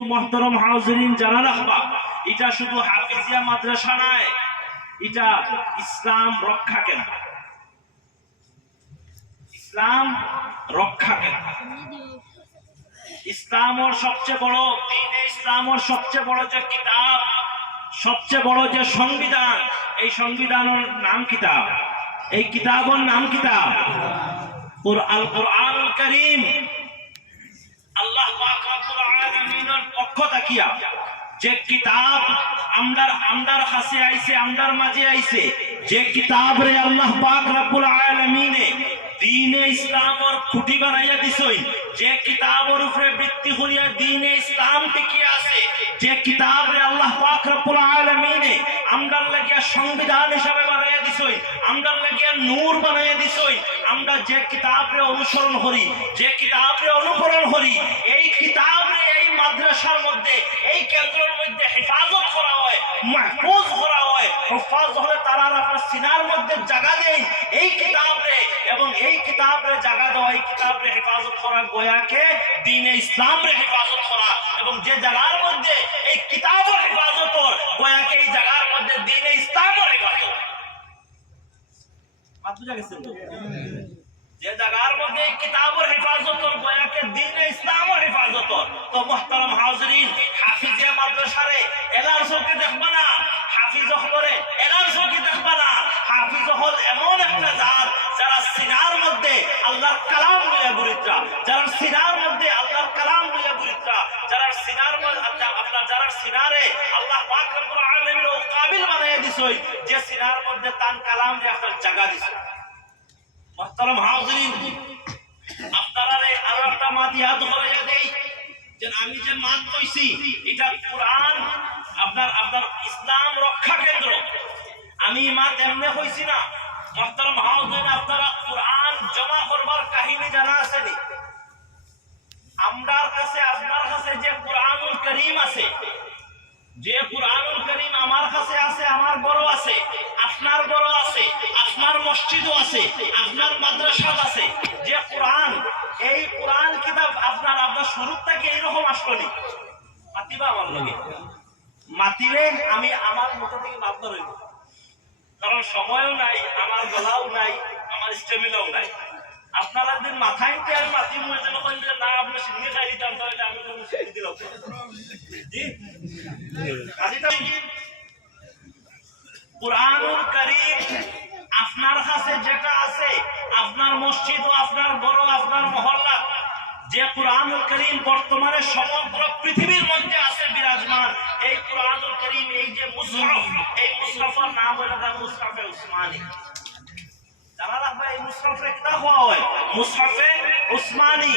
মুহতারাম হাজিরিন জানা রাখবা, এটা শুধু হাফিজিয়া মাদ্রাসা নয়, এটা ইসলাম রক্ষা কেন্দ্র। ইসলাম রক্ষা কেন্দ্র। ইসলামের সবচেয়ে বড় দ্বীনে ইসলামের সবচেয়ে বড় যে কিতাব, সবচেয়ে বড় যে সংবিধান, এই সংবিধানের নাম কিতাব, এই কিতাবের নাম কিতাব কুরআনুল কারীম। আল্লাহ পাক রব্বুল আলামিনের পক্ষ থাকিয়া যে কিতাব আমদার কাছে আইছে, আমদার মাঝে আইছে, যে কিতাব রে আল্লাহ পাক রব্বুল আলামিনে দ্বীনে ইসলামের খুঁটি বানাইয়া দিছই, যে কিতাবের উপরে ভিত্তি করিয়া দ্বীনে ইসলাম টিকে আছে, যে কিতাব রে আল্লাহ পাক রব্বুল আলামিনে আমদার লাগিয়া সংবিধান হিসাবে বানাইয়া দিছই, আমদার লাগিয়া নূর বানাইয়া দিছই, আমরা যে কিতাব রে অনুসরণ করি, যে কিতাব রে অনুকরণ করি, এই কিতাব রে এই মাদ্রাসার মধ্যে, এই কেন্দ্রের মধ্যে হেফাজত করা হয়, মাহফুজ করা হয়। হেফাজত হলে তারা আপনার সিনার মধ্যে জায়গা দেয় এই কিতাব রে, এবং এই কিতাব রে জায়গা দেওয়া, এই কিতাব রে হেফাজত করা গোয়াকে দ্বীনে ইসলাম রে হেফাজত করা, এবং যে জায়গার মধ্যে এই কিতাবের হেফাজত গোয়াকে এই জায়গার মধ্যে দ্বীনে ইসলামের হেফাজত। বুঝা গেছে? যে জায়গার মধ্যে কিতাবের হেফাজত গোয়াকে দ্বীনে ইসলামের হেফাজত। তো মুহতারাম হাজিরিন, হাফিজিয়া মাদ্রাসারে এলার চোখে দেখবা না, হাফিজ হলে এলার চোখে দেখবা না। হাফিজ হল এমন একটা জাত যারা সিনার মধ্যে আল্লাহর কালাম লইয়া বুরিত্রা, যারা সিনার মধ্যে আল্লাহর কালাম লইয়া বুরিত্রা, যারা সিনার মধ্যে আপনার যারা সিনারে আল্লাহ পাক রব্বুল আলামিন ও কাবিল বানাইয়া দিছই, যে সিনার মধ্যে তার কালাম রে আপনার জায়গা দিছে। মুহতারাম হাজিরিন, আপনারা আরো একটা মাত ইয়াদ করে দেই, যে আমি যে মাত কইছি এটা কোরআন আপনার ইসলাম রক্ষা কেন্দ্র। আমি মাত এমনি কইছি না। মুহতারাম হাজিরিন, আপনারা কোরআন জমা করবার কাহিনী জানা আছে নি? আমরার কাছে, আপনার কাছে যে কোরআনুল কারীম আছে, যে কোরআনুল কারীম আমার কাছে আছে, আমার বড় আছে, আপনার বড় আছে, আপনার মসজিদও আছে, আপনার মাদ্রাসা আছে, যে কোরআন, এই কোরআন কিতাব আপনার শুরু থেকে এইরকম আসলো। মাতিবা আমার লগে, মাতিলে আমি আমার মতো থেকে ভাবতে রইব, কারণ সময়ও নাই, আমার গলাও নাই, আমার স্টেমিনাও নাই। আপনারা যদি মাথায় আমি মাতি মনে যেন না আপনি সিঙ্গে খাই দিতাম, তাহলে আমি কোনো সিঙ্গে দিলাম। কুরআনুল কারীম আপনার কাছে যেটা আছে, আপনার মসজিদ ও আপনার বড় আপনার মহল্লা, যে কুরআনুল কারীম বর্তমানে সমগ্র পৃথিবীর মধ্যে আছে বিরাজমান, এই কুরআনুল কারীম, এই যে মুসহাফ, এই মুসহাফের নাম হলো মুসহাফে উসমানী। জানা রাখবে এই মুসহাফে কিতাব হয় মুসহাফে উসমানী।